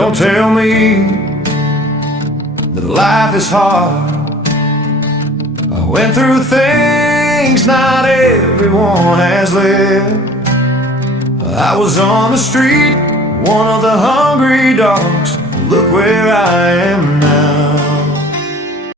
Don't tell me that life is hard. I went through things not everyone has lived. I was on the street, one of the hungry dogs. Look where I am now.